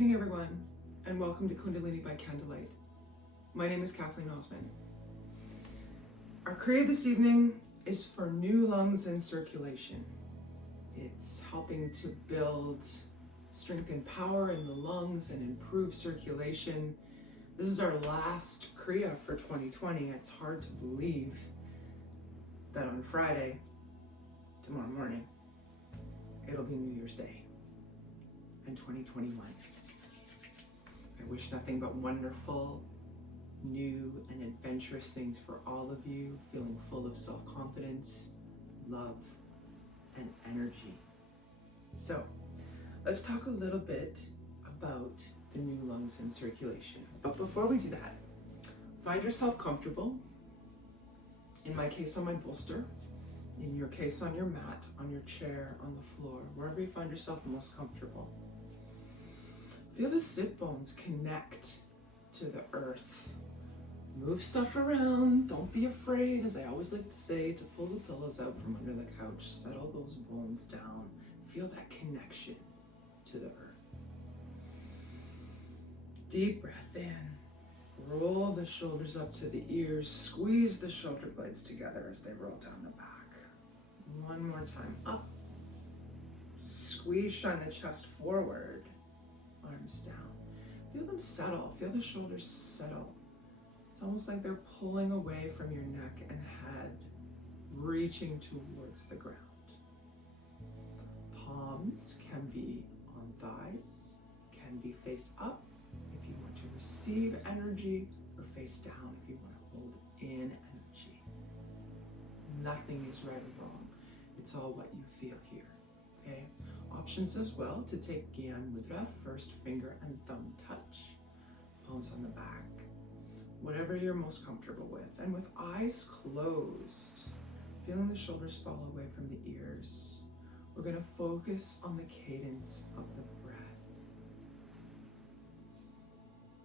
evening, everyone, and welcome to Kundalini by Candlelight. My name is Kathleen Osmond. Our Kriya this evening is for new lungs and circulation. It's helping to build strength and power in the lungs and improve circulation. This is our last Kriya for 2020. It's hard to believe that on Friday, tomorrow morning, it'll be New Year's Day and 2021. I wish nothing but wonderful, new, and adventurous things for all of you, feeling full of self-confidence, love, and energy. So, let's talk a little bit about the new lungs and circulation. But before we do that, find yourself comfortable. In my case, on my bolster. In your case, on your mat, on your chair, on the floor, wherever you find yourself most comfortable. Feel the sit bones connect to the earth. Move stuff around. Don't be afraid, as I always like to say, to pull the pillows out from under the couch. Settle those bones down. Feel that connection to the earth. Deep breath in. Roll the shoulders up to the ears. Squeeze the shoulder blades together as they roll down the back. One more time. Up. Squeeze, shine the chest forward. Arms down. Feel them settle. Feel the shoulders settle. It's almost like they're pulling away from your neck and head, reaching towards the ground. Palms can be on thighs, can be face up if you want to receive energy, or face down if you want to hold in energy. Nothing is right or wrong. It's all what you feel here, okay? Options as well to take Gyan Mudra, first finger and thumb touch, palms on the back, whatever you're most comfortable with. And with eyes closed, feeling the shoulders fall away from the ears, we're going to focus on the cadence of the breath.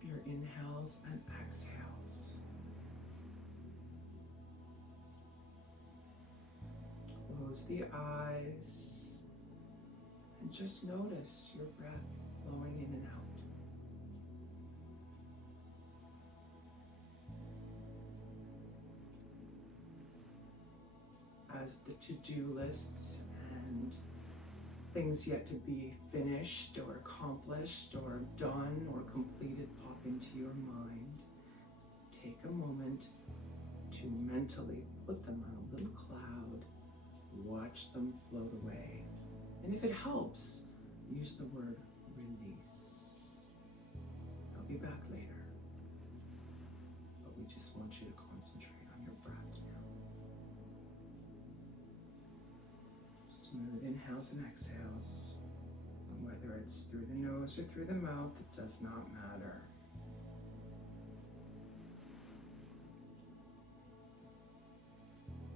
Your inhales and exhales. Close the eyes and just notice your breath flowing in and out. As the to-do lists and things yet to be finished or accomplished or done or completed pop into your mind, take a moment to mentally put them on a little cloud, watch them float away. And if it helps, use the word release. I'll be back later, but we just want you to concentrate on your breath now. Smooth inhales and exhales, and whether it's through the nose or through the mouth, it does not matter.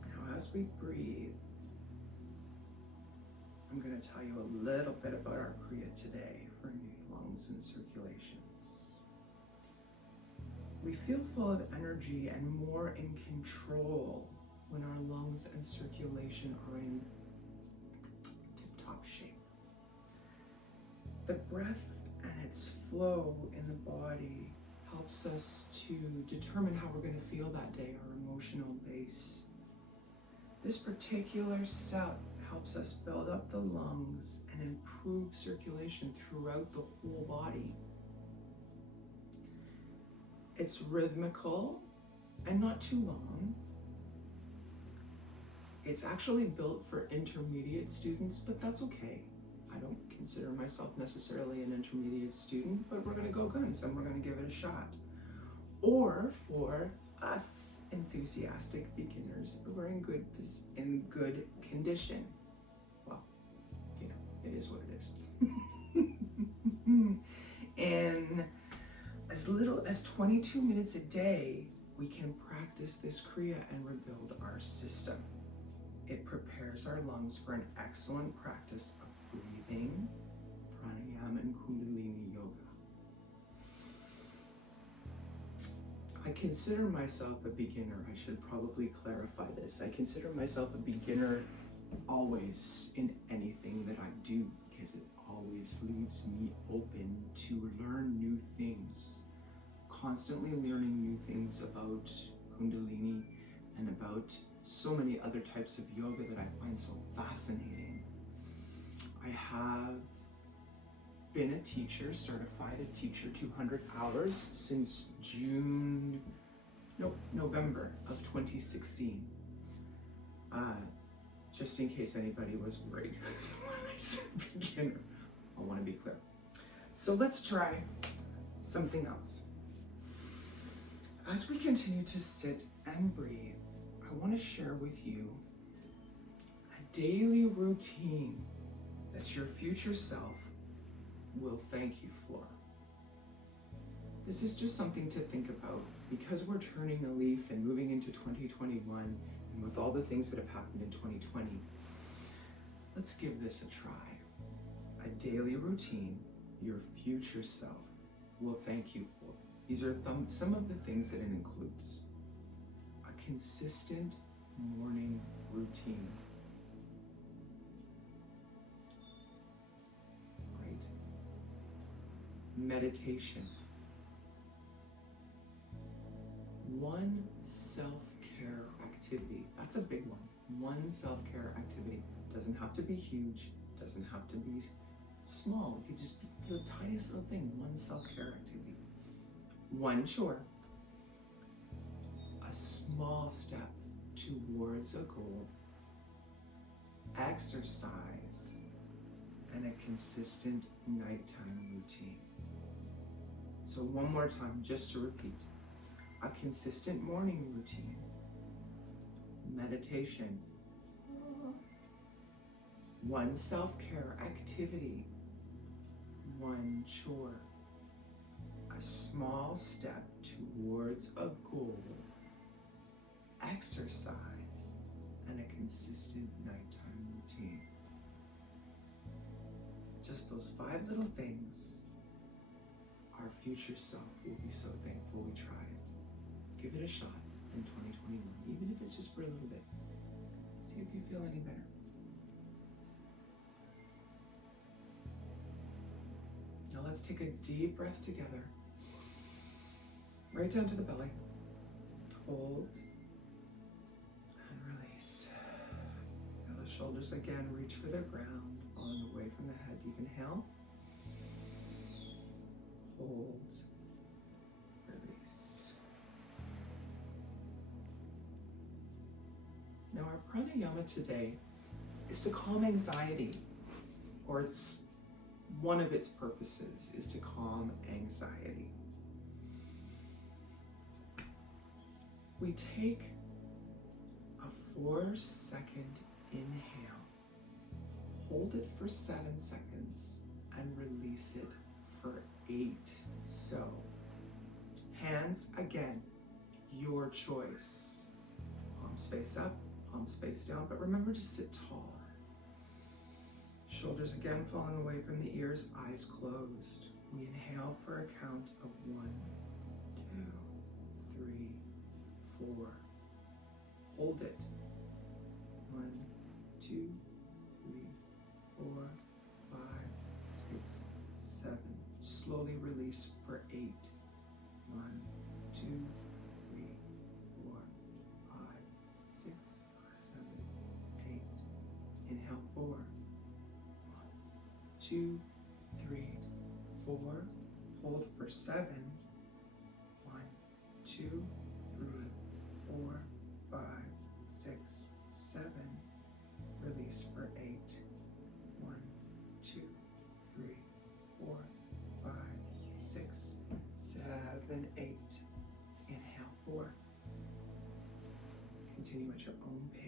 Now as we breathe, I'm going to tell you a little bit about our Kriya today for new lungs and circulations. We feel full of energy and more in control when our lungs and circulation are in tip-top shape. The breath and its flow in the body helps us to determine how we're going to feel that day, our emotional base. This particular step helps us build up the lungs and improve circulation throughout the whole body. It's rhythmical and not too long. It's actually built for intermediate students, but that's okay. I don't consider myself necessarily an intermediate student, but we're going to go guns and we're going to give it a shot. Or for us enthusiastic beginners who are in good condition. Well, you know, it is what it is. In as little as 22 minutes a day, we can practice this Kriya and rebuild our system. It prepares our lungs for an excellent practice of breathing, pranayama, and Kundalini yoga. I consider myself a beginner. I should probably clarify this. I consider myself a beginner always in anything that I do, because it always leaves leaves me open to learn new things, constantly learning new things about Kundalini and about so many other types of yoga that I find so fascinating. I have been a teacher, certified a teacher, 200 hours since November of 2016. Just in case anybody was worried when I said beginner, I want to be clear. So let's try something else. As we continue to sit and breathe, I want to share with you a daily routine that your future self will thank you for. This is just something to think about because we're turning a leaf and moving into 2021, and with all the things that have happened in 2020, let's give this a try. A daily routine your future self will thank you for. These are some of the things that it includes. A consistent morning routine. Right? Meditation. One self-care activity. That's a big one. One self-care activity. Doesn't have to be huge. Doesn't have to be small. It could just be the tiniest little thing. One self-care activity. One chore. A small step towards a goal. Exercise. And a consistent nighttime routine. So one more time, just to repeat. A consistent morning routine, meditation, one self-care activity, one chore, a small step towards a goal, exercise, and a consistent nighttime routine. Just those 5 little things, our future self will be so thankful we tried. Give it a shot in 2021, even if it's just for a little bit. See if you feel any better. Now let's take a deep breath together. Right down to the belly. Hold and release. Feel the shoulders again reach for the ground, falling away from the head. Deep inhale. Hold. Now our pranayama today is to calm anxiety, or it's one of its purposes is to calm anxiety. We take a 4-second inhale, hold it for 7 seconds, and release it for 8. So, hands again, your choice. Palms face up, palms face down, but remember to sit tall. Shoulders again falling away from the ears, eyes closed. We inhale for a count of 1, 2, 3, 4. Hold it. 1, 2, 3, 4, 5, 6, 7. Slowly release for 8. 1, 2, 3, 4, 5, 6, 7, 8. Inhale 4. 1, 2, 3, 4. Hold for 7. 1, 2, 3, 4, 5, 6, 7. Release for 8. 1, 2, 3, 4, 5, 6, 7, 8. Inhale 4. Continue at your own pace.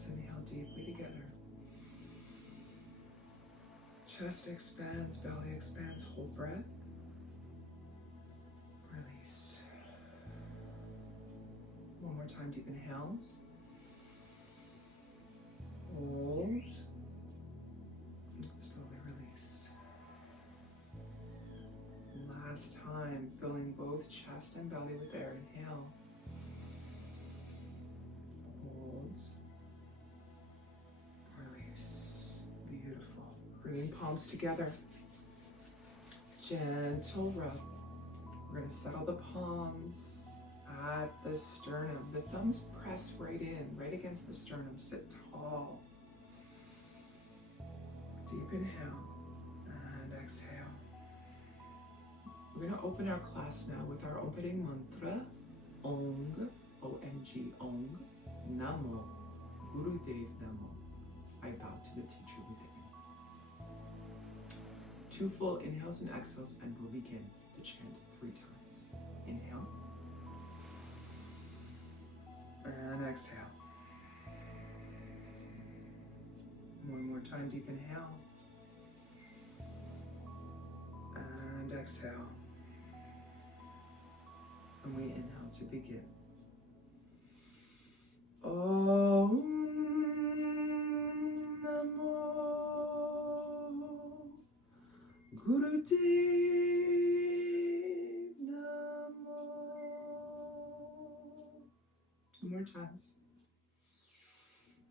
Let's inhale deeply together. Chest expands, belly expands, hold breath. Release. One more time, deep inhale. Hold. Slowly release. Last time, filling both chest and belly with air. Inhale. Hold. Release. Beautiful. Bringing palms together. Gentle rub. We're going to settle the palms at the sternum. The thumbs press right in, right against the sternum. Sit tall. Deep inhale and exhale. We're going to open our class now with our opening mantra. Ong, O-N-G, Ong, Namo, Gurudev Namo. I bow to the teacher within. 2 full inhales and exhales, and we'll begin the chant 3 times. Inhale. And exhale. One more time, deep inhale. And exhale. And we inhale to begin. Om Namo Gurudev Namo. 2 more times.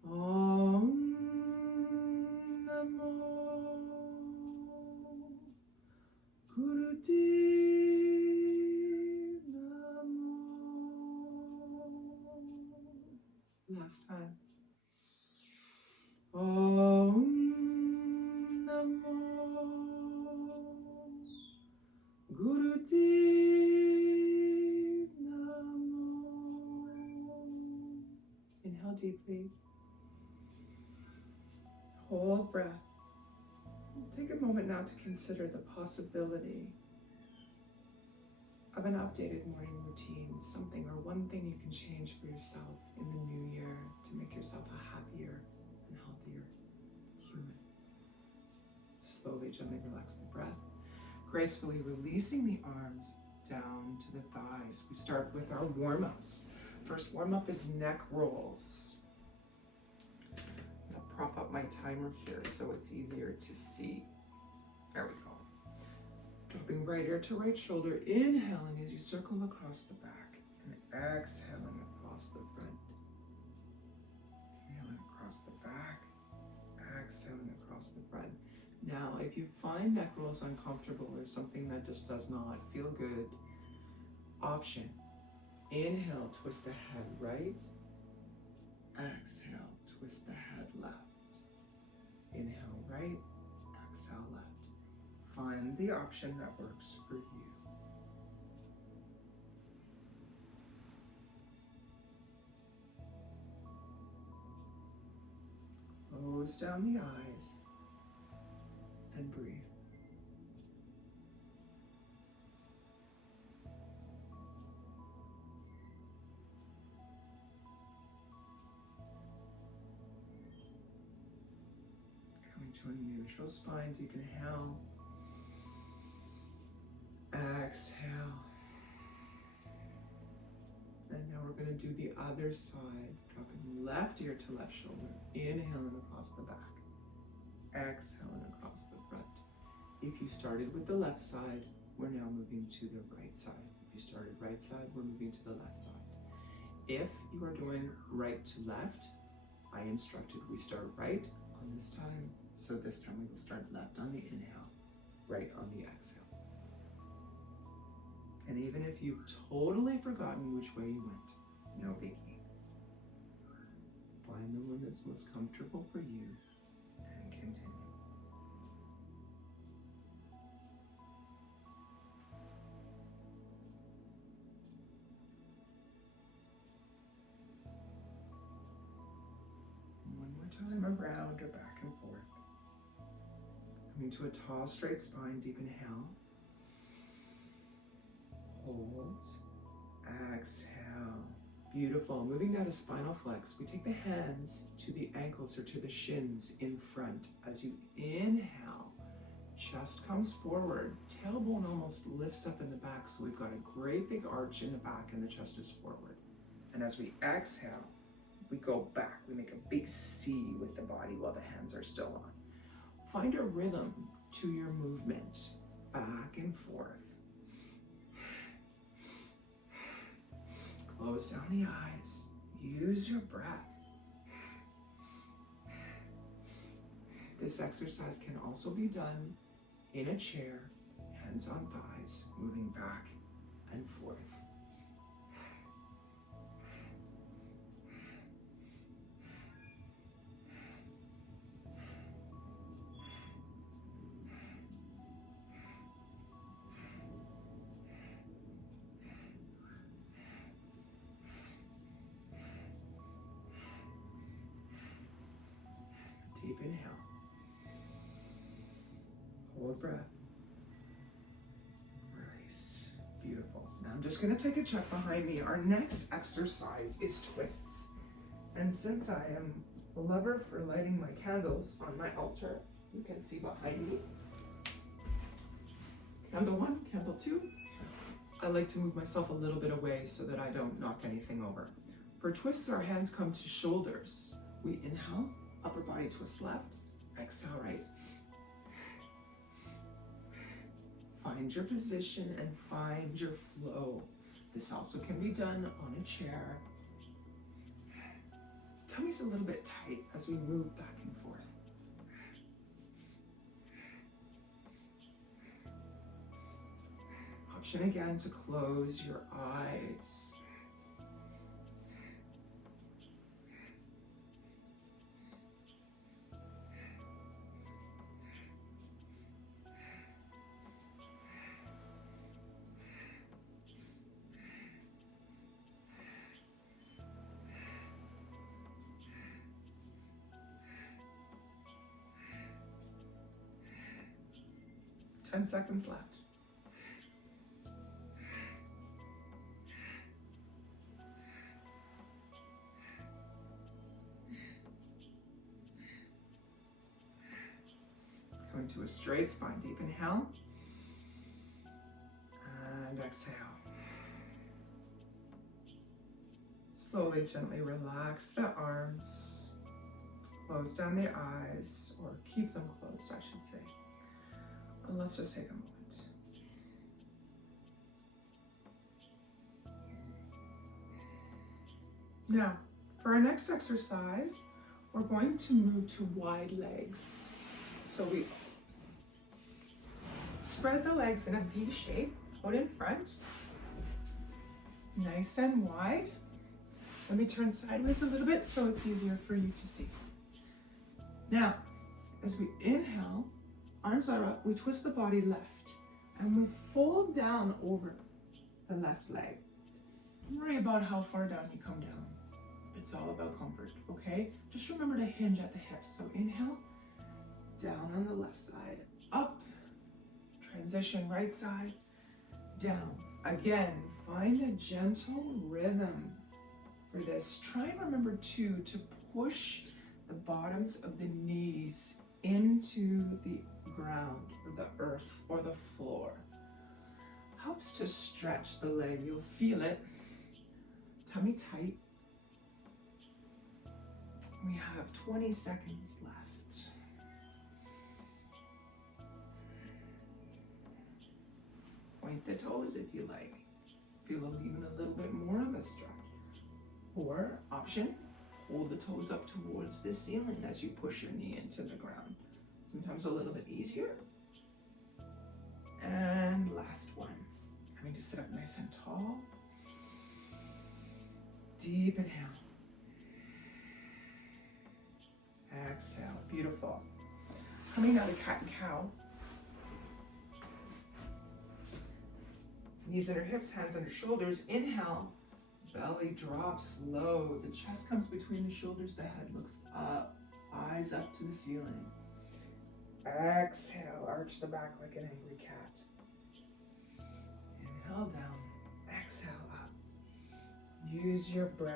Om Namo Gurudev Namo. Last time. Om Namo Gurudev Namo. Inhale deeply. Hold breath. Take a moment now to consider the possibility of an updated morning routine, something or one thing you can change for yourself in the new year to make yourself a happier and healthier human. Slowly, gently relax the breath, gracefully releasing the arms down to the thighs. We start with our warm-ups. First warm-up is neck rolls. I'm gonna prop up my timer here so it's easier to see. There we go. Dropping right ear to right shoulder, inhaling as you circle across the back, and exhaling across the front. Inhaling across the back, exhaling across the front. Now, if you find neck rolls uncomfortable or something that just does not feel good, option. Inhale, twist the head right. Exhale, twist the head left. Inhale right, exhale left. Find the option that works for you. Close down the eyes and breathe. Coming to a neutral spine, deep inhale. Exhale. And now we're going to do the other side, dropping left ear to left shoulder, inhaling across the back, exhaling across the front. If you started with the left side, we're now moving to the right side. If you started right side, we're moving to the left side. If you are doing right to left, I instructed we start right on this time, so this time we will start left on the inhale, right on the exhale. And even if you've totally forgotten which way you went, no biggie. Find the one that's most comfortable for you and continue. One more time, around or back and forth. Coming to a tall, straight spine, deep inhale. Hold, exhale, Beautiful. Moving down to spinal flex. We take the hands to the ankles or to the shins in front. As you inhale, chest comes forward. Tailbone almost lifts up in the back, so we've got a great big arch in the back and the chest is forward. And as we exhale, we go back. We make a big C with the body while the hands are still on. Find a rhythm to your movement, back and forth. Close down the eyes. Use your breath. This exercise can also be done in a chair, hands on thighs, moving back and forth. Deep inhale. Hold breath. Release. Beautiful. Now I'm just going to take a check behind me. Our next exercise is twists. And since I am a lover for lighting my candles on my altar, you can see behind me. Candle 1, candle 2. I like to move myself a little bit away so that I don't knock anything over. For twists, our hands come to shoulders. We inhale. Upper body twist left, exhale right. Find your position and find your flow. This also can be done on a chair. Tummy's a little bit tight as we move back and forth. Option again to close your eyes. Ten seconds left. Coming to a straight spine, deep inhale. And exhale. Slowly, gently relax the arms. Close down the eyes, or keep them closed, I should say. And let's just take a moment. Now, for our next exercise, we're going to move to wide legs. So we spread the legs in a V shape, out in front, nice and wide. Let me turn sideways a little bit so it's easier for you to see. Now, as we inhale, arms are up, we twist the body left, and we fold down over the left leg. Don't worry about how far down you come down. It's all about comfort, okay? Just remember to hinge at the hips. So inhale, down on the left side, up, transition right side, down. Again, find a gentle rhythm for this. Try and remember too to push the bottoms of the knees into the ground or the earth or the floor. Helps to stretch the leg. You'll feel it. Tummy tight. We have 20 seconds left. Point the toes if you like. Feel even a little bit more of a stretch. Or option, hold the toes up towards the ceiling as you push your knee into the ground. Sometimes a little bit easier. And last one. Coming to sit up nice and tall. Deep inhale. Exhale. Beautiful. Coming out of cat and cow. Knees under hips, hands under shoulders. Inhale. Belly drops low. The chest comes between the shoulders. The head looks up. Eyes up to the ceiling. Exhale. Arch the back like an angry cat. Inhale down. Exhale up. Use your breath.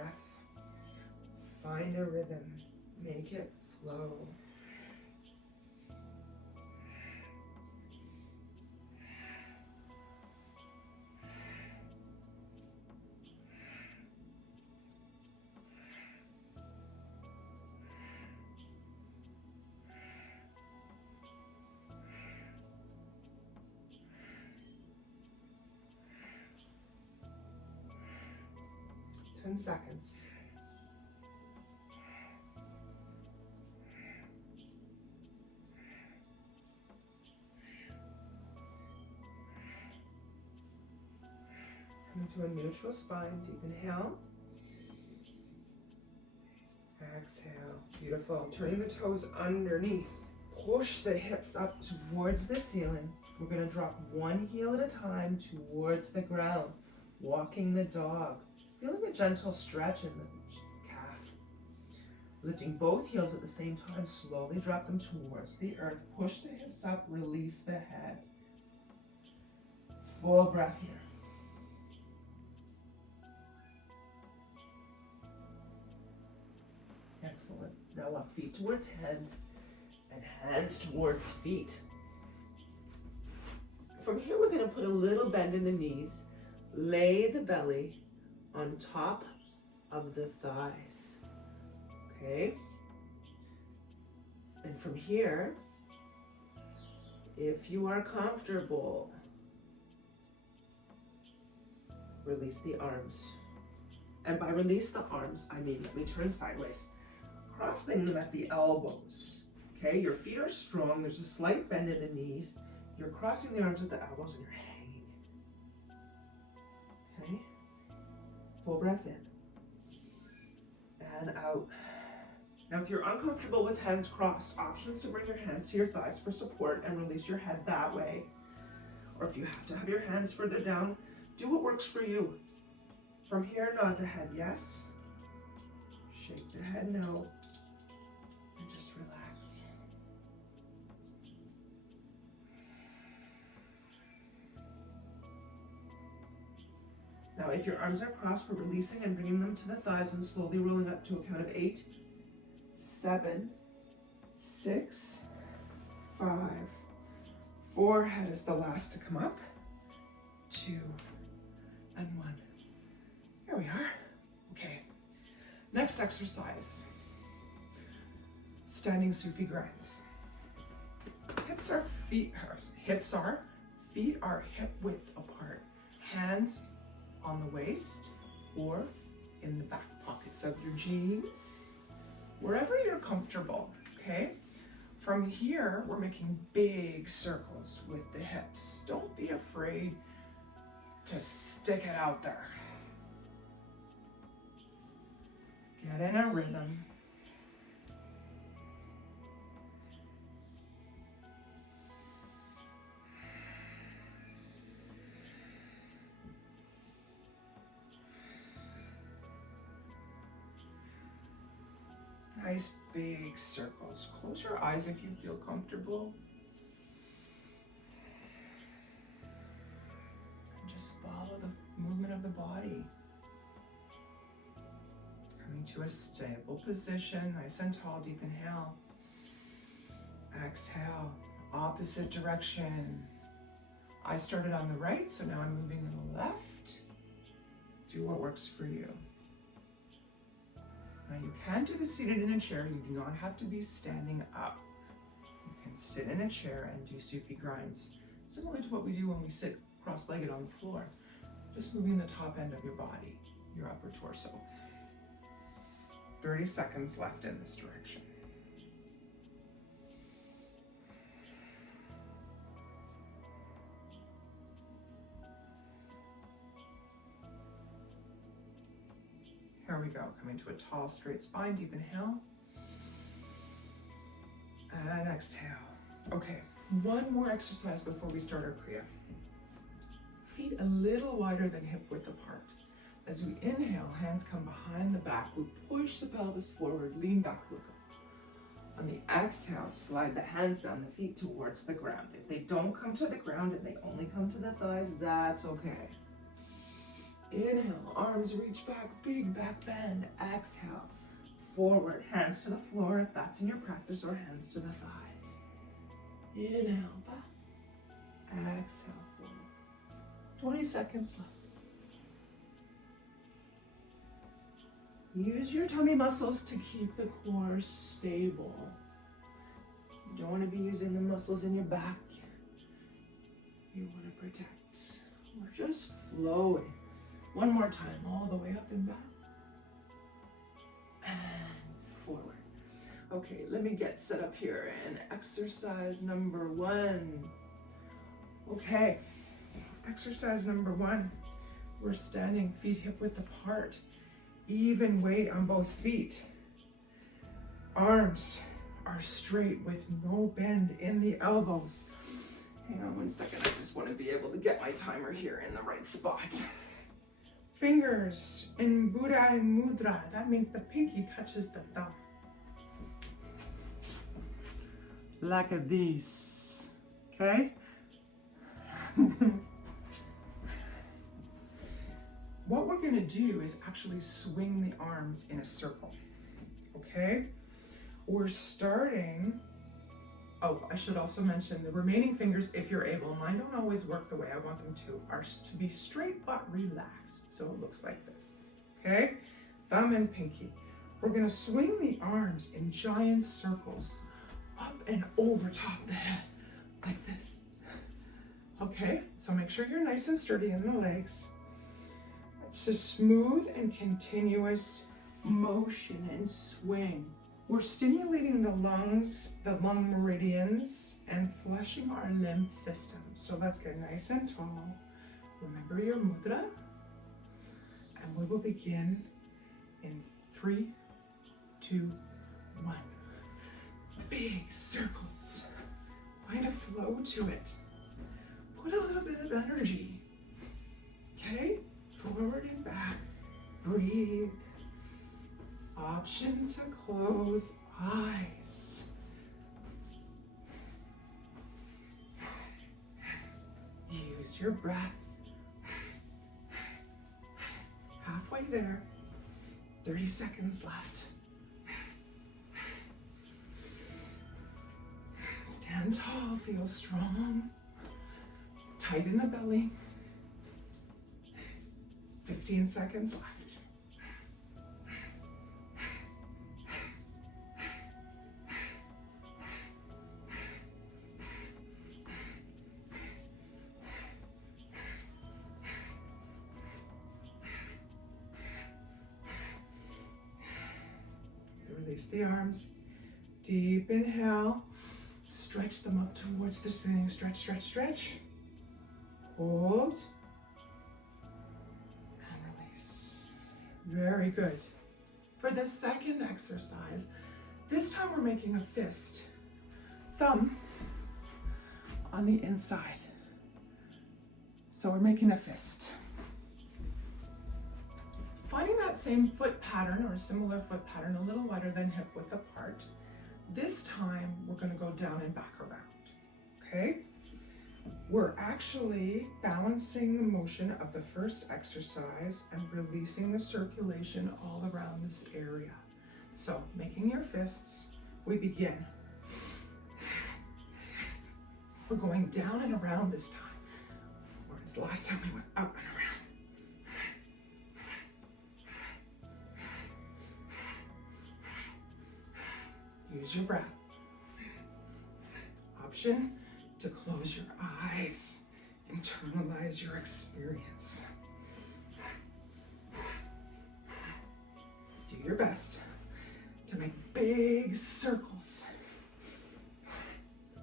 Find a rhythm. Make it flow. Seconds. Come to a neutral spine. Deep inhale. Exhale. Beautiful. Turning the toes underneath. Push the hips up towards the ceiling. We're going to drop one heel at a time towards the ground. Walking the dog. Feeling a gentle stretch in the calf. Lifting both heels at the same time, slowly drop them towards the earth. Push the hips up, release the head. Full breath here. Excellent. Now walk feet towards hands and hands towards feet. From here, we're going to put a little bend in the knees. Lay the belly on top of the thighs, okay? And from here, if you are comfortable, release the arms. And by release the arms, I mean let me turn sideways. Crossing them at the elbows, okay? Your feet are strong, there's a slight bend in the knees. You're crossing the arms at the elbows and you're hanging, okay? Full breath in and out. Now, if you're uncomfortable with hands crossed, options to bring your hands to your thighs for support and release your head that way. Or if you have to have your hands further down, do what works for you. From here, nod the head yes. Shake the head no. And just relax. Now, if your arms are crossed, we're releasing and bringing them to the thighs and slowly rolling up to a count of 8, 7, 6, 5, 4. Head is the last to come up. 2, and 1. Here we are. Okay. Next exercise. Standing Sufi grinds. Hips are feet are hip width apart. Hands on the waist or in the back pockets of your jeans, wherever you're comfortable, okay? From here, we're making big circles with the hips. Don't be afraid to stick it out there. Get in a rhythm. Nice big circles. Close your eyes if you feel comfortable. And just follow the movement of the body. Coming to a stable position, nice and tall, deep inhale. Exhale, opposite direction. I started on the right, so now I'm moving to the left. Do what works for you. Now you can do this seated in a chair. You do not have to be standing up. You can sit in a chair and do Sufi grinds, similar to what we do when we sit cross-legged on the floor. Just moving the top end of your body, your upper torso. 30 seconds left in this direction. Here we go, coming to a tall, straight spine, deep inhale. And exhale. Okay, one more exercise before we start our Kriya. Feet a little wider than hip width apart. As we inhale, hands come behind the back. We push the pelvis forward, lean back, look up. On the exhale, slide the hands down, the feet towards the ground. If they don't come to the ground and they only come to the thighs, that's okay. Inhale, arms reach back, big back bend. Exhale, forward, hands to the floor if that's in your practice, or hands to the thighs. Inhale, back. Exhale, forward. 20 seconds left. Use your tummy muscles to keep the core stable. You don't want to be using the muscles in your back. You want to protect. We're just flowing. One more time, all the way up and back. And forward. Okay, let me get set up here in exercise number 1. Okay, exercise number 1. We're standing feet hip width apart. Even weight on both feet. Arms are straight with no bend in the elbows. Hang on one second, I just want to be able to get my timer here in the right spot. Fingers in Buddha and Mudra. That means the pinky touches the thumb. Like this, okay? What we're gonna do is actually swing the arms in a circle, okay? We're starting, oh, I should also mention the remaining fingers, if you're able, mine don't always work the way I want them to, are to be straight but relaxed. So it looks like this, okay? Thumb and pinky. We're gonna swing the arms in giant circles up and over top the head, like this. Okay, so make sure you're nice and sturdy in the legs. It's a smooth and continuous motion and swing. We're stimulating the lungs, the lung meridians, and flushing our lymph system. So let's get nice and tall. Remember your mudra. And we will begin in 3, 2, 1. Big circles. Find a flow to it. Put a little bit of energy. Okay? Forward and back. Breathe. Option to close eyes. Use your breath. Halfway there. 30 seconds left. Stand tall, feel strong. Tighten the belly. 15 seconds left. Release the arms. Deep inhale. Stretch them up towards the ceiling. Stretch, stretch, stretch. Hold. And release. Very good. For the second exercise, this time we're making a fist. Thumb on the inside. So we're making a fist. Finding that same foot pattern or a similar foot pattern, a little wider than hip width apart. This time we're going to go down and back around, okay? We're actually balancing the motion of the first exercise and releasing the circulation all around this area. So making your fists, we begin. We're going down and around this time, whereas the last time we went up and around. Use your breath. Option to close your eyes. Internalize your experience. Do your best to make big circles.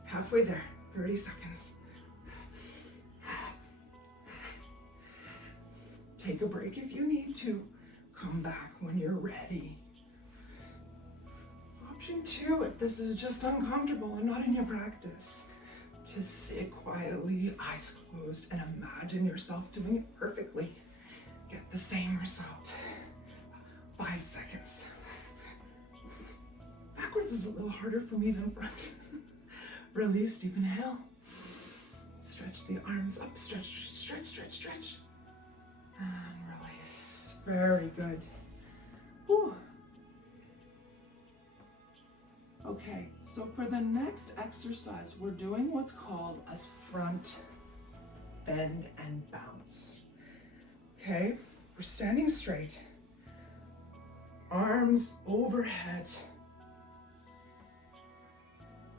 Halfway there, 30 seconds. Take a break if you need to. Come back when you're ready. Option 2, if this is just uncomfortable and not in your practice, to sit quietly, eyes closed, and imagine yourself doing it perfectly. Get the same result. 5 seconds. Backwards is a little harder for me than front. Release, deep inhale. Stretch the arms up, stretch, stretch, stretch, stretch. And release. Very good. Whew. Okay, so for the next exercise, we're doing what's called a front bend and bounce. Okay, we're standing straight, arms overhead.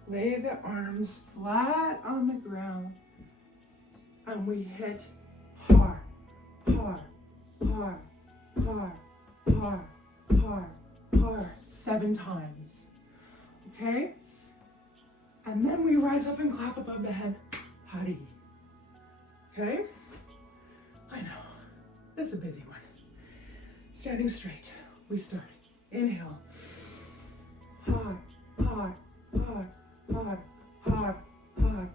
Lay the arms flat on the ground, and we hit hard, hard, hard, hard, hard, hard, hard, 7 times. Okay? And then we rise up and clap above the head. Hari. Okay? I know. This is a busy one. Standing straight. We start. Inhale. Hard, hard, hard, hard, hard, hard,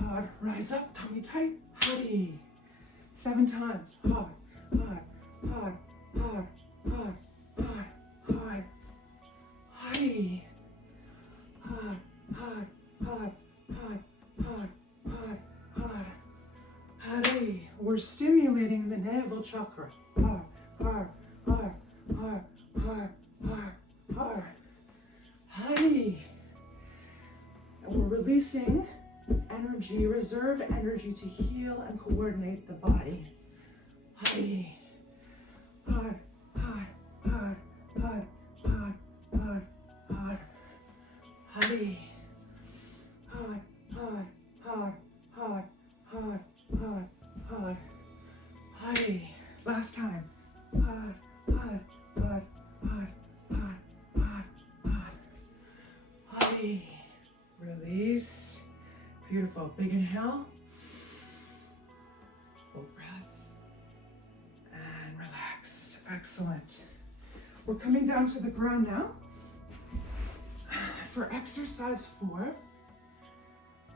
hard. Rise up, tummy tight. Hari. 7 times. Hard, hard, hard, hard, hard, hard, hard. Hari. Hard, hard, hard, hard, hard, hard, hard. Hari. We're stimulating the navel chakra. Hard, hard, hard, hard, hard, hard, hard. Hari. And we're releasing energy, reserve energy to heal and coordinate the body. Hari. Hard, hard, hard, hard, hard, hard, hard. Hari. Hard, hard, hard, hard, hard, hard, hard. Hari. Last time. Hard, hard, hard, hard, hard, hard, hard. Hari. Release. Beautiful. Big inhale. Full breath. And relax. Excellent. We're coming down to the ground now. For exercise 4,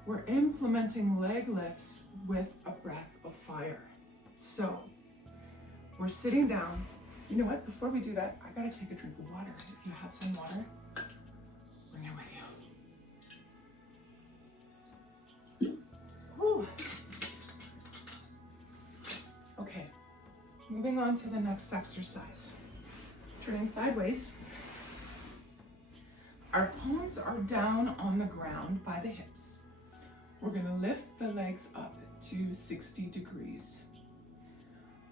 we're implementing leg lifts with a breath of fire. So we're sitting down. You know what? Before we do that, I gotta take a drink of water. If you have some water, bring it with you. Whew. Okay, moving on to the next exercise. Turning sideways. Our palms are down on the ground by the hips. We're gonna lift the legs up to 60 degrees.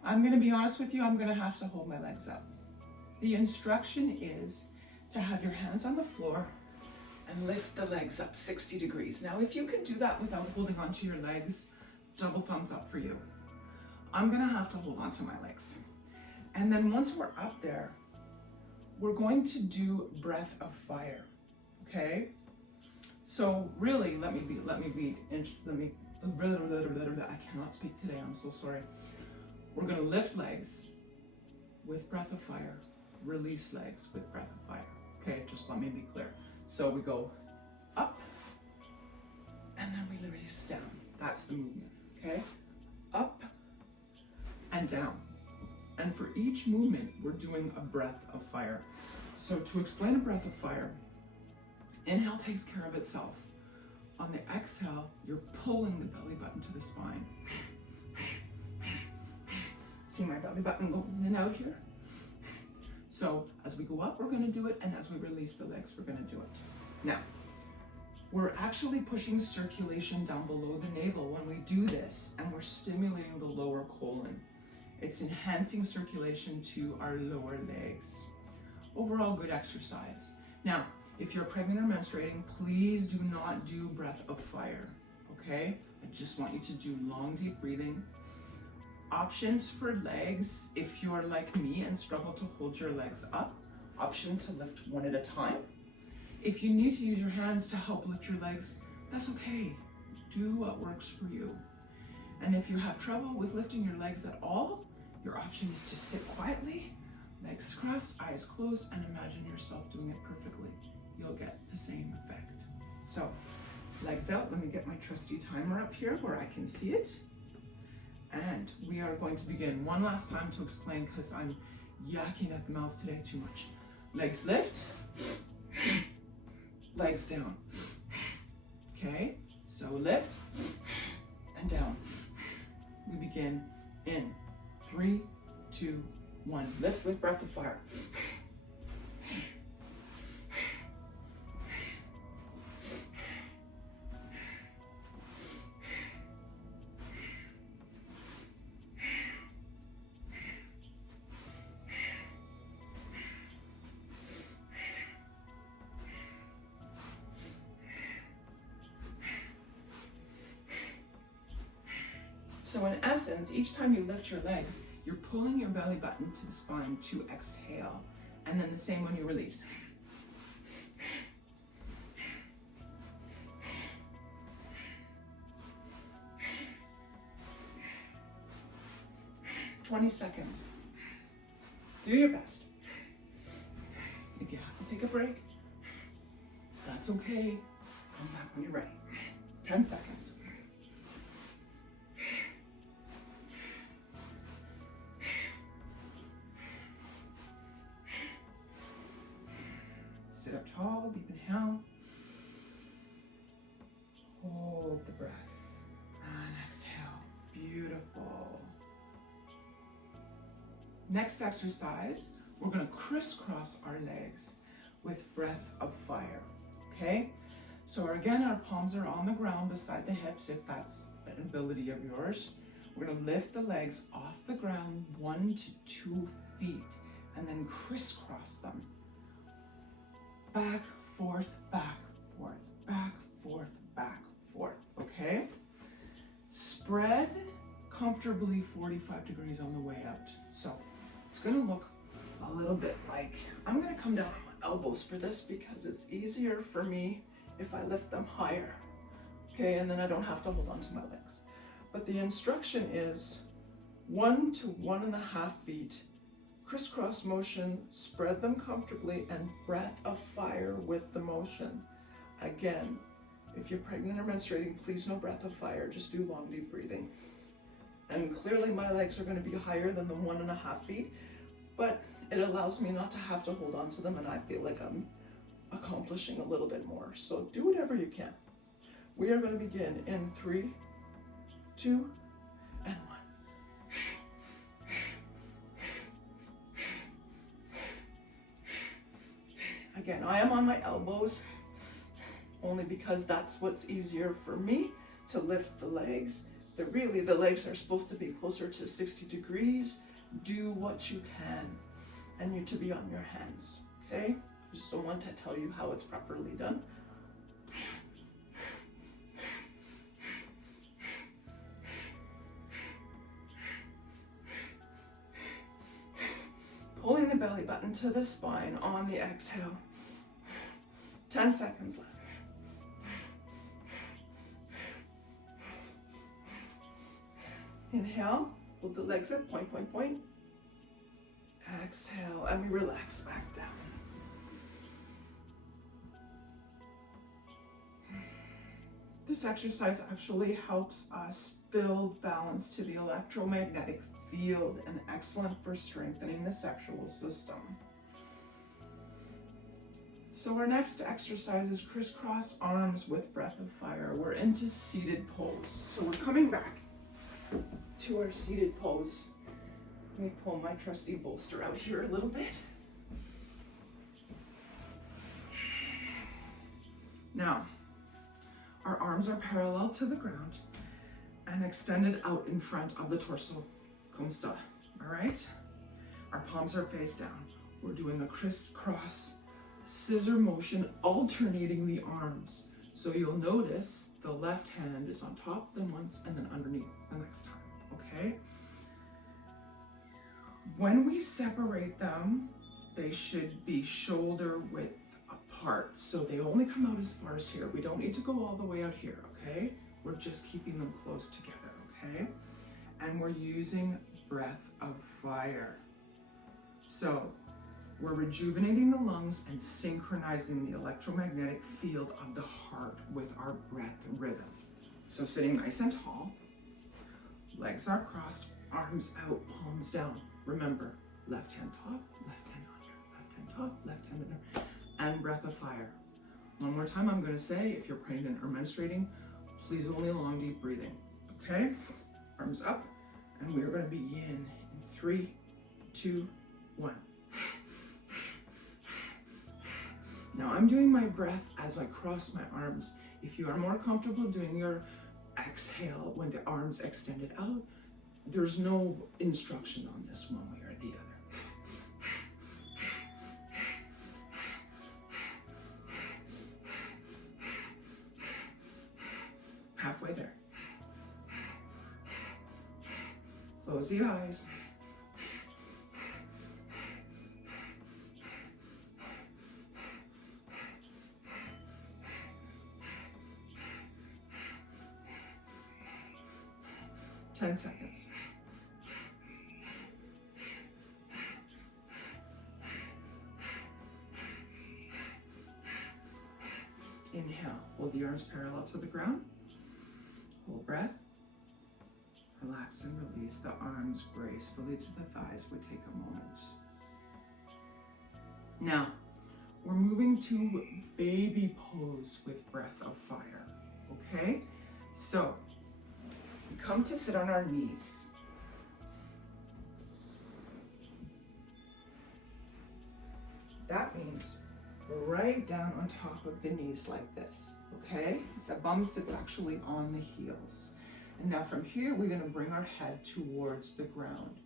I'm gonna be honest with you, I'm gonna have to hold my legs up. The instruction is to have your hands on the floor and lift the legs up 60 degrees. Now, if you can do that without holding onto your legs, double thumbs up for you. I'm gonna have to hold onto my legs. And then once we're up there, we're going to do breath of fire. Okay, so really, I cannot speak today, I'm so sorry. We're gonna lift legs with breath of fire, release legs with breath of fire. Okay, just let me be clear. So we go up, and then we release down. That's the movement, okay? Up and down. And for each movement, we're doing a breath of fire. So to explain a breath of fire, inhale takes care of itself. On the exhale, you're pulling the belly button to the spine. See my belly button going in and out here? So as we go up, we're gonna do it, and as we release the legs, we're gonna do it. Now, we're actually pushing circulation down below the navel when we do this, and we're stimulating the lower colon. It's enhancing circulation to our lower legs. Overall, good exercise. Now, if you're pregnant or menstruating, please do not do breath of fire, okay? I just want you to do long, deep breathing. Options for legs, if you're like me and struggle to hold your legs up, option to lift one at a time. If you need to use your hands to help lift your legs, that's okay. Do what works for you. And if you have trouble with lifting your legs at all, your option is to sit quietly, legs crossed, eyes closed, and imagine yourself doing it perfectly. You'll get the same effect. So, legs out. Let me get my trusty timer up here where I can see it. And we are going to begin one last time to explain, because I'm yakking at the mouth today too much. Legs lift, legs down. Okay, so lift and down. We begin in 3, 2, 1. Lift with breath of fire. So in essence, each time you lift your legs, you're pulling your belly button to the spine to exhale. And then the same when you release. "20 seconds. Do your best. If you have to take a break, that's okay. Come back when you're ready. 10 seconds. Sit up tall, deep inhale. Hold the breath. And exhale. Beautiful. Next exercise, we're going to crisscross our legs with breath of fire. Okay? So again, our palms are on the ground beside the hips, if that's an ability of yours. We're going to lift the legs off the ground 1 to 2 feet and then crisscross them. Back, forth, back, forth, back, forth, back, forth, okay? Spread comfortably 45 degrees on the way out. So it's gonna look a little bit like, I'm gonna come down on my elbows for this because it's easier for me if I lift them higher, okay? And then I don't have to hold on to my legs. But the instruction is 1 to 1.5 feet, crisscross motion, spread them comfortably, and breath of fire with the motion. Again, if you're pregnant or menstruating, please no breath of fire, just do long, deep breathing. And clearly my legs are going to be higher than the 1.5 feet, but it allows me not to have to hold on to them, and I feel like I'm accomplishing a little bit more. So do whatever you can. We are going to begin in 3, 2, and 1. Again, I am on my elbows only because that's what's easier for me to lift the legs. Really, the legs are supposed to be closer to 60 degrees. Do what you can, and you to be on your hands, okay? I just don't want to tell you how it's properly done. Pulling the belly button to the spine on the exhale. 10 seconds left. Inhale, hold the legs up, point, point, point. Exhale, and we relax back down. This exercise actually helps us build balance to the electromagnetic field and excellent for strengthening the sexual system. So our next exercise is crisscross arms with breath of fire. We're into seated pose. So we're coming back to our seated pose. Let me pull my trusty bolster out here a little bit. Now, our arms are parallel to the ground and extended out in front of the torso. Comme ça, all right? Our palms are face down. We're doing a crisscross scissor motion, alternating the arms. So you'll notice the left hand is on top, then once, and then underneath the next time, okay? When we separate them, they should be shoulder width apart. So they only come out as far as here. We don't need to go all the way out here, okay? We're just keeping them close together, okay? And we're using breath of fire. So we're rejuvenating the lungs and synchronizing the electromagnetic field of the heart with our breath rhythm. So sitting nice and tall, legs are crossed, arms out, palms down. Remember, left hand top, left hand under, left hand top, left hand under, and breath of fire. One more time, I'm going to say, if you're pregnant or menstruating, please only long, deep breathing, okay? Arms up, and we're going to begin in 3, 2, 1. Now I'm doing my breath as I cross my arms. If you are more comfortable doing your exhale when the arms extended out, there's no instruction on this one way or the other. Halfway there. Close the eyes. Ten seconds. Inhale, hold the arms parallel to the ground. Hold breath. Relax and release the arms gracefully to the thighs. Would take a moment. Now, we're moving to baby pose with breath of fire. Okay? So, we come to sit on our knees. That means right down on top of the knees like this, okay? The bum sits actually on the heels. And now from here, we're gonna bring our head towards the ground.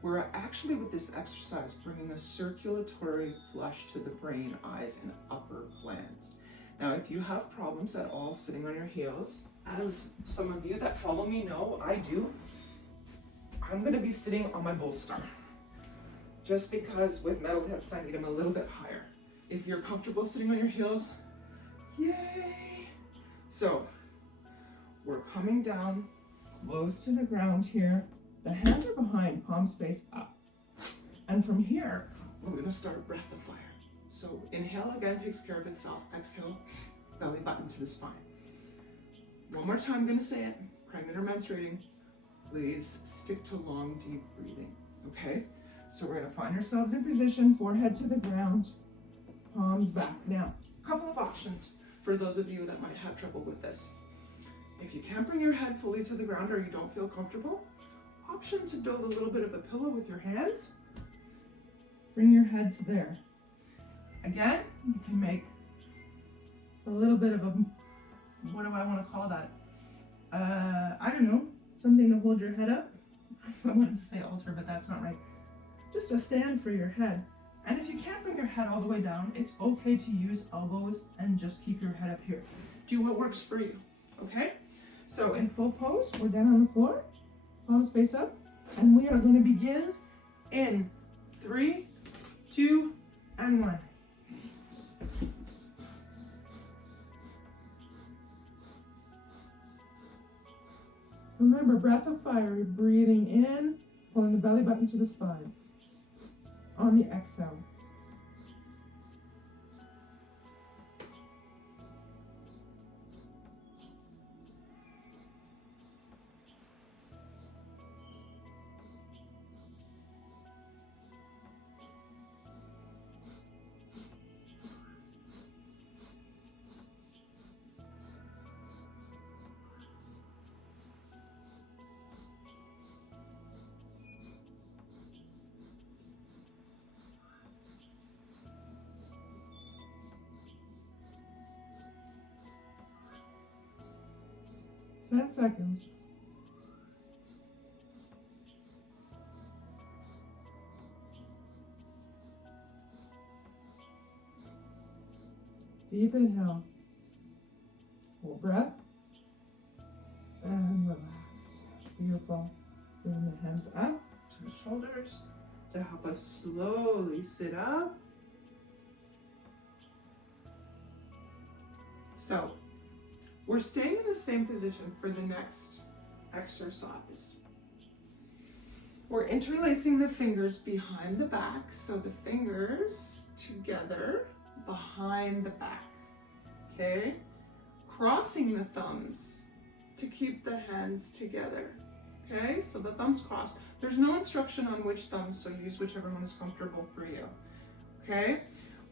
We're actually, with this exercise, bringing a circulatory flush to the brain, eyes, and upper glands. Now, if you have problems at all sitting on your heels, as some of you that follow me know, I do, I'm gonna be sitting on my bolster. Just because with metal hips, I need them a little bit higher. If you're comfortable sitting on your heels, yay! So, we're coming down close to the ground here. The hands are behind, palms face up. And from here, we're gonna start a breath of fire. So inhale again, takes care of itself. Exhale, belly button to the spine. One more time, I'm gonna say it. Pregnant or menstruating, please stick to long, deep breathing, okay? So we're gonna find ourselves in position, forehead to the ground, palms back. Now, a couple of options for those of you that might have trouble with this. If you can't bring your head fully to the ground or you don't feel comfortable, option to build a little bit of a pillow with your hands. Bring your head to there. Again, you can make a little bit of a, what do I want to call that? I don't know, something to hold your head up. I wanted to say altar, but that's not right. Just a stand for your head. And if you can't bring your head all the way down, it's okay to use elbows and just keep your head up here. Do what works for you, okay? So in full pose, we're down on the floor, palms face up, and we are going to begin in 3, 2, and 1. Remember, breath of fire, you're breathing in, pulling the belly button to the spine. On the exhale. Ten seconds. Deep inhale. Hold breath. And relax. Beautiful. Bring the hands up to the shoulders to help us slowly sit up. So, we're staying in the same position for the next exercise. We're interlacing the fingers behind the back, so the fingers together behind the back, okay? Crossing the thumbs to keep the hands together, okay? So the thumbs cross. There's no instruction on which thumb, so use whichever one is comfortable for you, okay?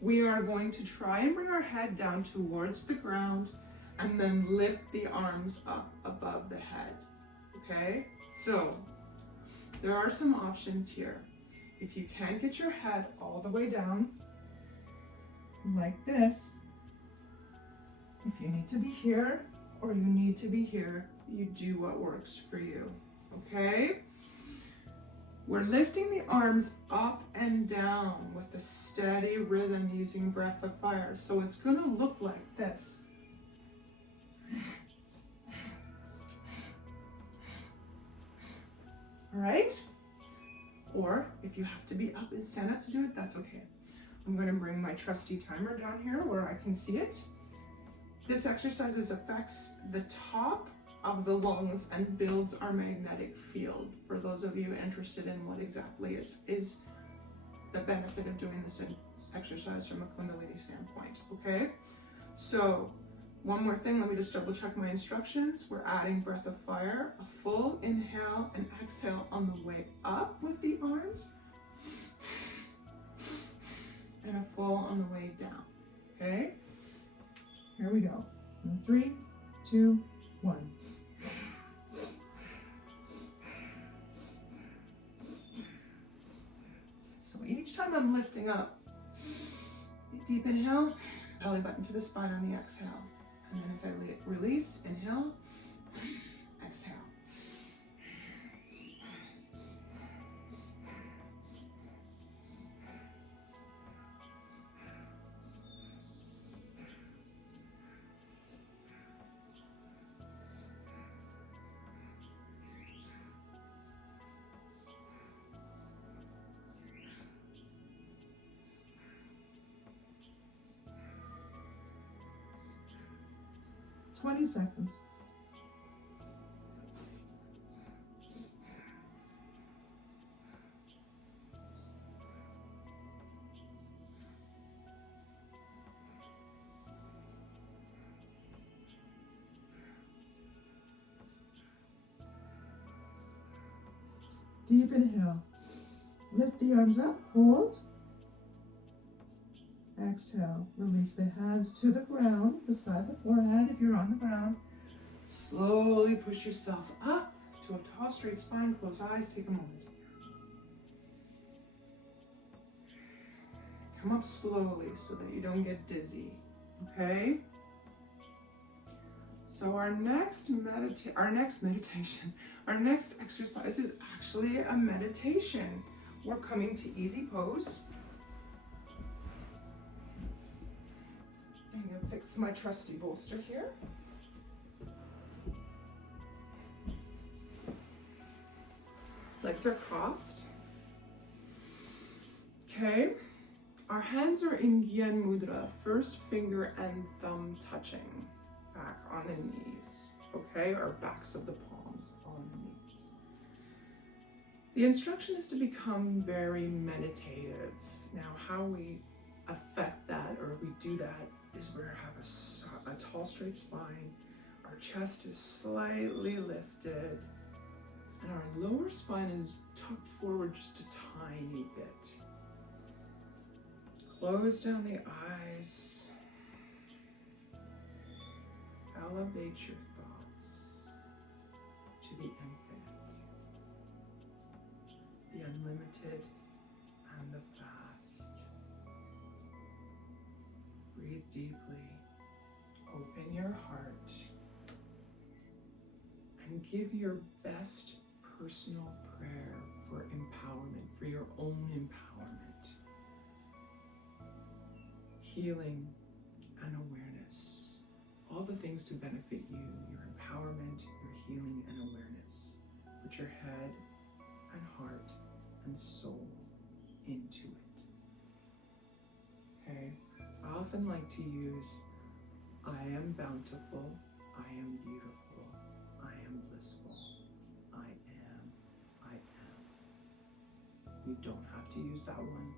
We are going to try and bring our head down towards the ground and then lift the arms up above the head, okay? So, there are some options here. if you can't get your head all the way down, like this, if you need to be here or you need to be here, you do what works for you, okay? We're lifting the arms up and down with a steady rhythm using breath of fire. So it's gonna look like this. All right? Or if you have to be up and stand up to do it, that's okay. I'm gonna bring my trusty timer down here where I can see it. This exercise affects the top of the lungs and builds our magnetic field. For those of you interested in what exactly is the benefit of doing this exercise from a Kundalini standpoint, okay? So one more thing, let me just double check my instructions. We're adding breath of fire, a full inhale and exhale on the way up with the arms, and a full on the way down, okay? Here we go. In 3, 2, 1. So each time I'm lifting up, deep inhale, belly button to the spine on the exhale. And then as I release, inhale, exhale. Twenty seconds. Deep inhale. Lift the arms up, hold. Exhale, release the hands to the ground, beside the forehead if you're on the ground. Slowly push yourself up to a tall, straight spine. Close eyes, take a moment. Come up slowly so that you don't get dizzy, okay? So our next exercise is actually a meditation. We're coming to easy pose. I'm gonna fix my trusty bolster here. Legs are crossed. Okay. Our hands are in Gyan Mudra, first finger and thumb touching back on the knees. Okay, or backs of the palms on the knees. The instruction is to become very meditative. Now, how we affect that, or we do that, is we have a tall, straight spine. Our chest is slightly lifted, and our lower spine is tucked forward just a tiny bit. Close down the eyes. Elevate your thoughts to the infinite, the unlimited, and the vast. Breathe deeply. Open your heart and give your best personal prayer for empowerment, for your own empowerment, healing, and awareness. All the things to benefit you, your empowerment, your healing, and awareness. Put your head and heart and soul into it. Okay? I often like to use, I am bountiful, I am beautiful, I am blissful, I am. You don't have to use that one.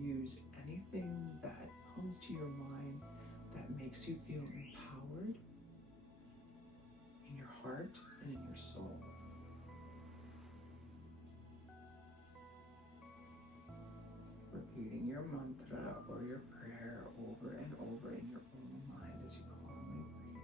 Use anything that comes to your mind that makes you feel empowered in your heart and in your soul. Repeating your mantra or your prayer over and over in your own mind as you calmly breathe.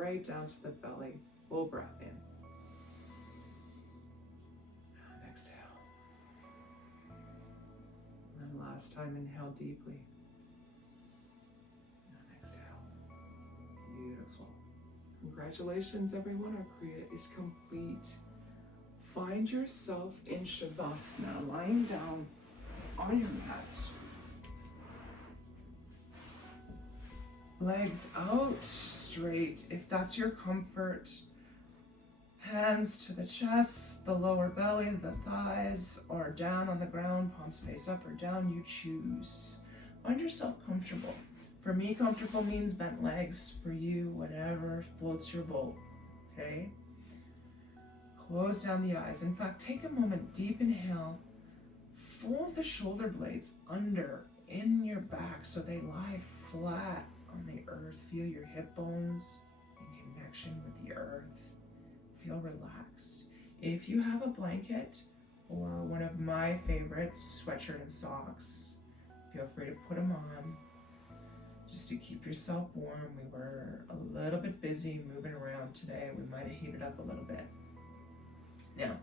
right down to the belly. Full breath in. And exhale. And last time, inhale deeply. And exhale. Beautiful. Congratulations, everyone. Our Kriya is complete. Find yourself in Shavasana, lying down on your mat. Legs out straight, if that's your comfort. Hands to the chest, the lower belly, the thighs, or down on the ground, palms face up or down, you choose. Find yourself comfortable. For me, comfortable means bent legs. For you, whatever floats your boat, okay? Close down the eyes. In fact, take a moment, deep inhale. Fold the shoulder blades under in your back so they lie flat on the earth. Feel your hip bones in connection with the earth. Feel relaxed. If you have a blanket or one of my favorites, sweatshirt and socks, feel free to put them on just to keep yourself warm. We were a little bit busy moving around today. We might have heated up a little bit. Now,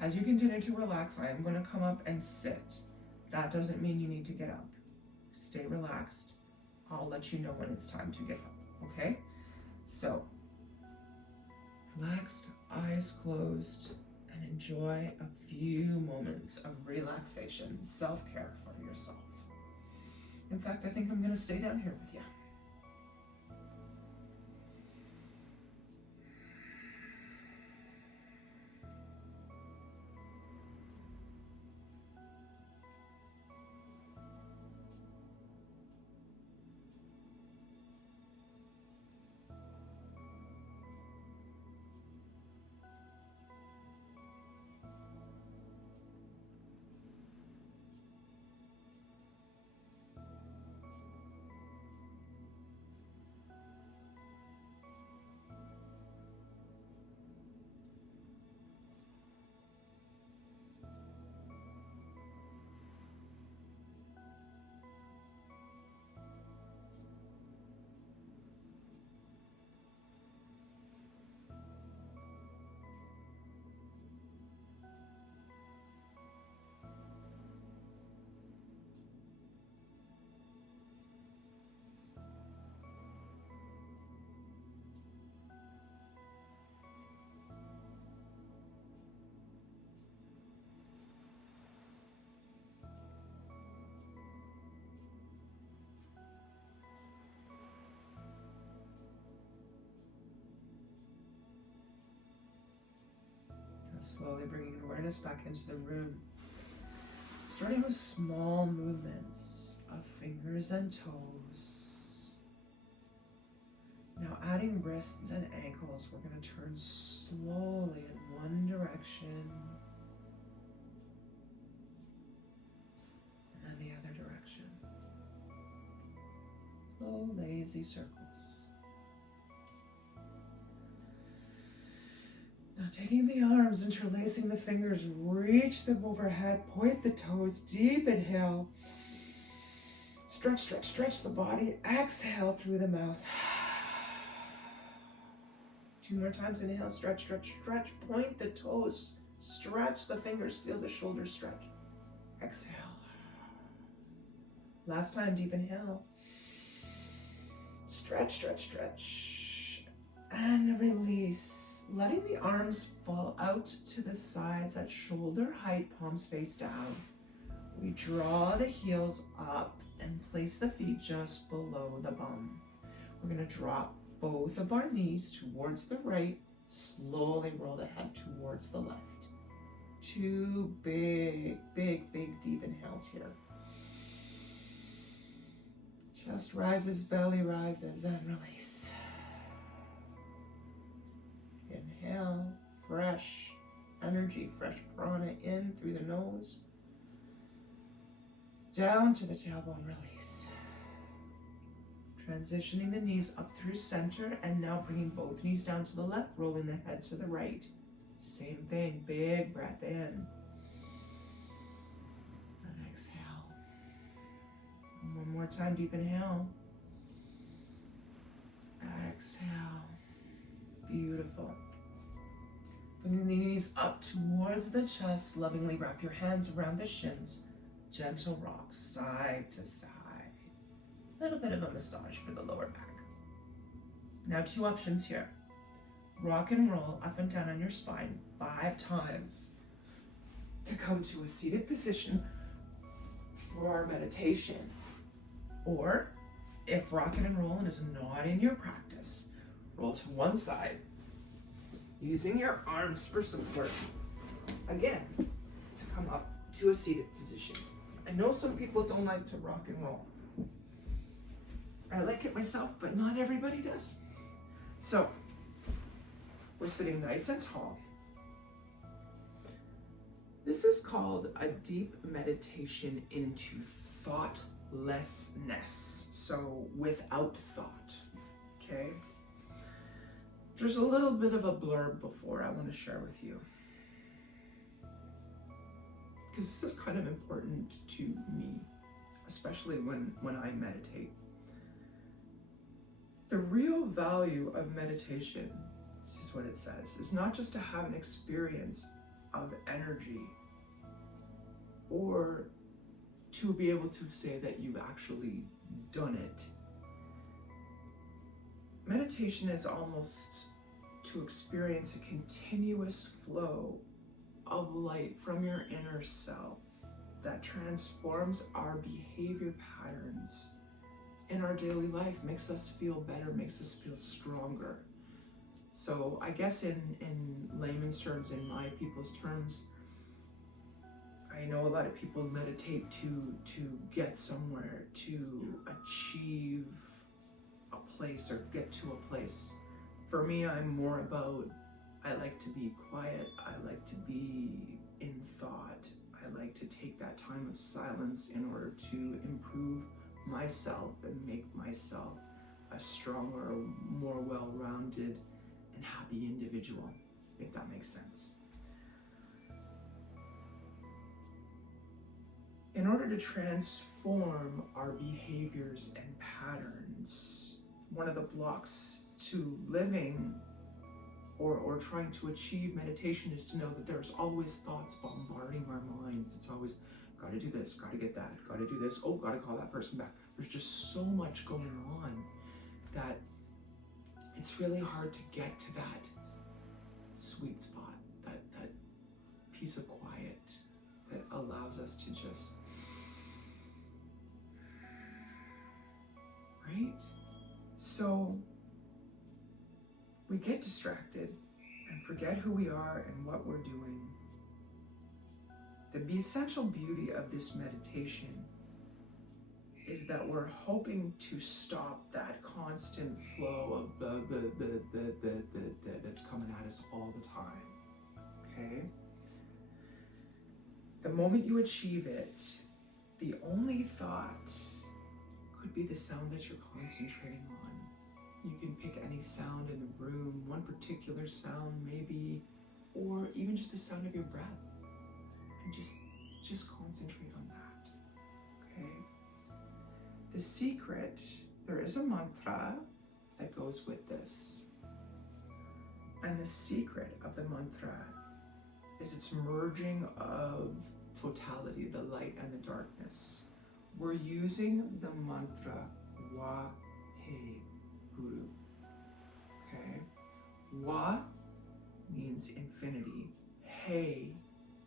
as you continue to relax, I am going to come up and sit. That doesn't mean you need to get up. Stay relaxed. I'll let you know when it's time to get up, okay? So, relaxed, eyes closed, and enjoy a few moments of relaxation, self-care for yourself. In fact, I think I'm going to stay down here with you. Slowly bringing awareness back into the room. Starting with small movements of fingers and toes. Now adding wrists and ankles, we're going to turn slowly in one direction and then the other direction. Slow, lazy circles. Now taking the arms, interlacing the fingers, reach them overhead, point the toes, deep inhale. Stretch, stretch, stretch the body. Exhale through the mouth. 2 more times, inhale, stretch, stretch, stretch. Point the toes, stretch the fingers, feel the shoulders stretch. Exhale. Last time, deep inhale. Stretch, stretch, stretch. And release. Letting the arms fall out to the sides at shoulder height, palms face down. We draw the heels up and place the feet just below the bum. We're going to drop both of our knees towards the right, slowly roll the head towards the left. 2 big, big, big deep inhales here. Chest rises, belly rises, and release. Inhale, fresh energy, fresh prana in through the nose. Down to the tailbone, release. Transitioning the knees up through center and now bringing both knees down to the left, rolling the head to the right. Same thing, big breath in. And exhale. And one more time, deep inhale. Exhale. Beautiful. Bring the knees up towards the chest. Lovingly wrap your hands around the shins. Gentle rock side to side. A little bit of a massage for the lower back. Now 2 options here. Rock and roll up and down on your spine 5 times to come to a seated position for our meditation. Or if rocking and rolling is not in your practice, roll to one side, using your arms for support. Again, to come up to a seated position. I know some people don't like to rock and roll. I like it myself, but not everybody does. So, we're sitting nice and tall. This is called a deep meditation into thoughtlessness. So, without thought, okay? There's a little bit of a blurb before I want to share with you, because this is kind of important to me, especially when I meditate. The real value of meditation, this is what it says, is not just to have an experience of energy or to be able to say that you've actually done it. Meditation is almost to experience a continuous flow of light from your inner self that transforms our behavior patterns in our daily life, makes us feel better, makes us feel stronger. So I guess in layman's terms, in my people's terms, I know a lot of people meditate to get somewhere, to achieve a place or get to a place. For me, I'm more about, I like to be quiet, I like to be in thought, I like to take that time of silence in order to improve myself and make myself a stronger, more well-rounded and happy individual, if that makes sense. In order to transform our behaviors and patterns, one of the blocks to living or trying to achieve meditation is to know that there's always thoughts bombarding our minds. It's always, gotta do this, gotta get that, gotta do this, oh, gotta call that person back. There's just so much going on that it's really hard to get to that sweet spot, that piece of quiet that allows us to just, right? So we get distracted and forget who we are and what we're doing. The essential beauty of this meditation is that we're hoping to stop that constant flow of that's coming at us all the time, okay? The moment you achieve it, the only thought could be the sound that you're concentrating on. You can pick any sound in the room, one particular sound maybe, or even just the sound of your breath, and just concentrate on that, okay? The secret, there is a mantra that goes with this. And the secret of the mantra is its merging of totality, the light and the darkness. We're using the mantra Wa He Guru. Okay? Wa means infinity. He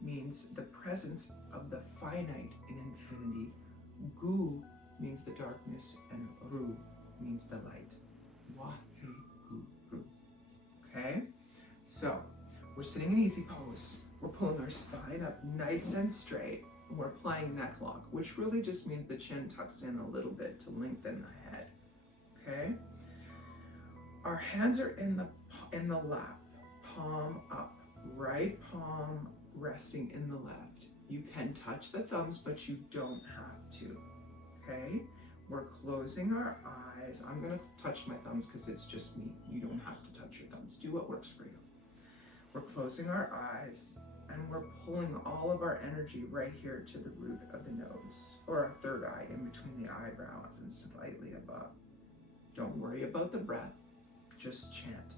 means the presence of the finite in infinity. Gu means the darkness, and Ru means the light. Wa-he-gu-ru. Okay? So, we're sitting in easy pose. We're pulling our spine up nice and straight. And we're applying neck lock, which really just means the chin tucks in a little bit to lengthen the head. Okay? Our hands are in the lap, palm up, right palm resting in the left. You can touch the thumbs, but you don't have to. Okay, we're closing our eyes. I'm gonna touch my thumbs because it's just me. You don't have to touch your thumbs. Do what works for you. We're closing our eyes and we're pulling all of our energy right here to the root of the nose, or our third eye in between the eyebrows and slightly above. Don't worry about the breath. Just chant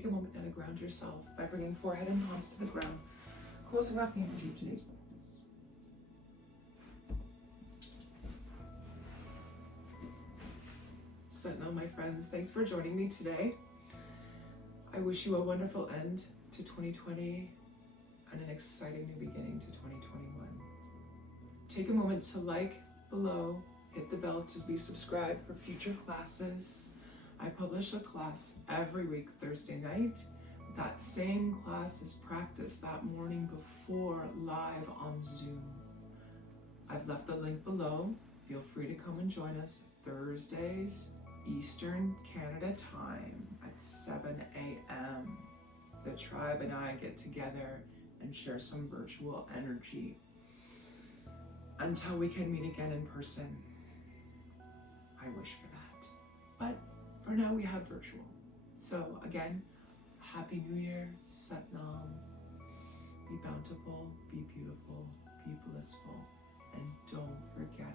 take a moment now to ground yourself by bringing forehead and palms to the ground, closing off the energy of today's practice. So now, my friends, thanks for joining me today. I wish you a wonderful end to 2020 and an exciting new beginning to 2021. Take a moment to like below, hit the bell to be subscribed for future classes. I publish a class every week, Thursday night. That same class is practiced that morning before, live on Zoom. I've left the link below. Feel free to come and join us Thursdays, Eastern Canada time at 7 a.m. The tribe and I get together and share some virtual energy until we can meet again in person. I wish for that. But for now, we have virtual. So again, Happy New Year, Satnam. Be bountiful, be beautiful, be blissful, and don't forget